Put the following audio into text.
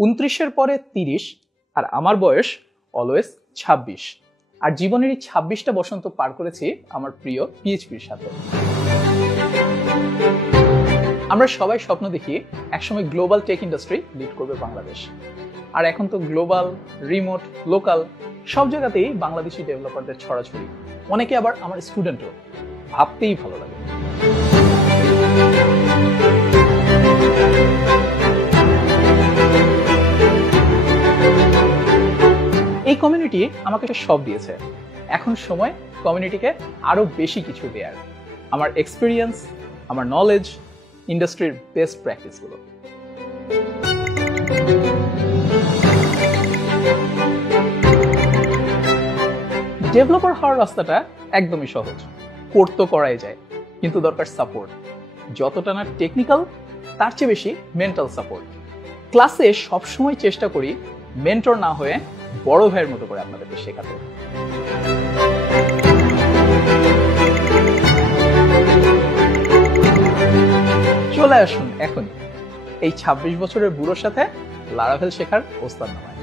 29-এর পরে 30 আর আমার বয়স অলওয়েজ 26। আর জীবনের এই 26টা বসন্ত পার করেছি আমার প্রিয় পিএইচপির সাথে। আমরা সবাই স্বপ্ন দেখি একসময় গ্লোবাল টেক ইন্ডাস্ট্রি লিড করবে বাংলাদেশ। আর এখন তো গ্লোবাল, রিমোট, লোকাল সব জায়গাতেই বাংলাদেশি ডেভেলপারদের ছড়াছড়ি। অনেকে আবার আমার স্টুডেন্টও, ভাবতেই ভালো লাগে। এই কমিউনিটি আমাকে একটা সব দিয়েছে। এখন সময় কমিউনিটিকে আরো বেশি কিছু দেয়ার। আমার এক্সপিরিয়েন্স, আমার নলেজ, ইন্ডাস্ট্রির বেস্ট প্র্যাকটিসগুলো। ডেভেলপার হওয়ার রাস্তাটা একদমই সহজ, করতে করাই যায়, কিন্তু দরকার সাপোর্ট। যতটা না টেকনিক্যাল, তার চেয়ে বেশি মেন্টাল সাপোর্ট। ক্লাসে সবসময় চেষ্টা করি মেন্টর না হয়ে বড় ভাইয়ের মতো করে আপনাদেরকে শেখাতে। চলে আসুন এখনই এই 26 বছরের বুড়োর সাথে লারাভেল শেখার ওস্তাদ নামায়।